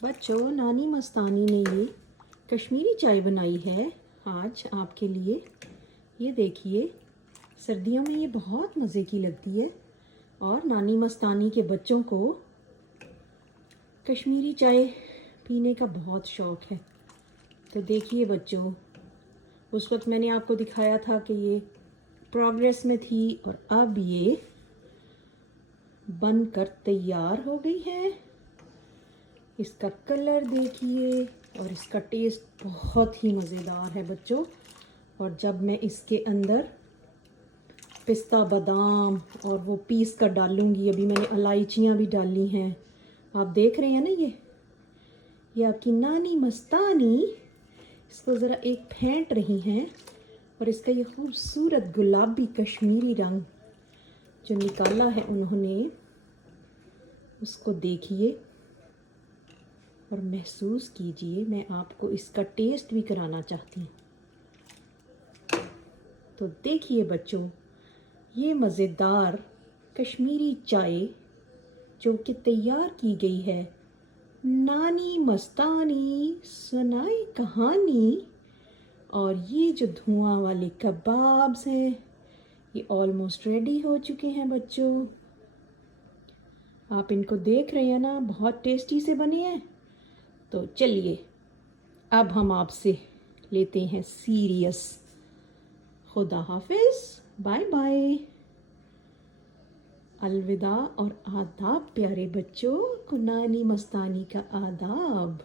बच्चों, नानी मस्तानी ने ये कश्मीरी चाय बनाई है आज आपके लिए। ये देखिए, सर्दियों में ये बहुत मज़े की लगती है और नानी मस्तानी के बच्चों को कश्मीरी चाय पीने का बहुत शौक़ है। तो देखिए बच्चों, उस वक्त मैंने आपको दिखाया था कि ये प्रोग्रेस में थी और अब ये बनकर तैयार हो गई है। इसका कलर देखिए और इसका टेस्ट बहुत ही मज़ेदार है बच्चों। और जब मैं इसके अंदर पिस्ता बादाम और वो पीस कर डालूँगी, अभी मैंने इलायचियाँ भी डाली हैं, आप देख रहे हैं ना। ये आपकी नानी मस्तानी इसको ज़रा एक फेंट रही हैं और इसका ये खूबसूरत गुलाबी कश्मीरी रंग जो निकाला है उन्होंने, उसको देखिए और महसूस कीजिए। मैं आपको इसका टेस्ट भी कराना चाहती हूँ। तो देखिए बच्चों, ये मज़ेदार कश्मीरी चाय जो कि तैयार की गई है नानी मस्तानी सुनाई कहानी। और ये जो धुआं वाले कबाब्स हैं ये ऑलमोस्ट रेडी हो चुके हैं बच्चों। आप इनको देख रहे हैं ना, बहुत टेस्टी से बने हैं। तो चलिए अब हम आपसे लेते हैं सीरियस। खुदा हाफिज़, बाय बाय, अलविदा और आदाब प्यारे बच्चों को नानी मस्तानी का आदाब।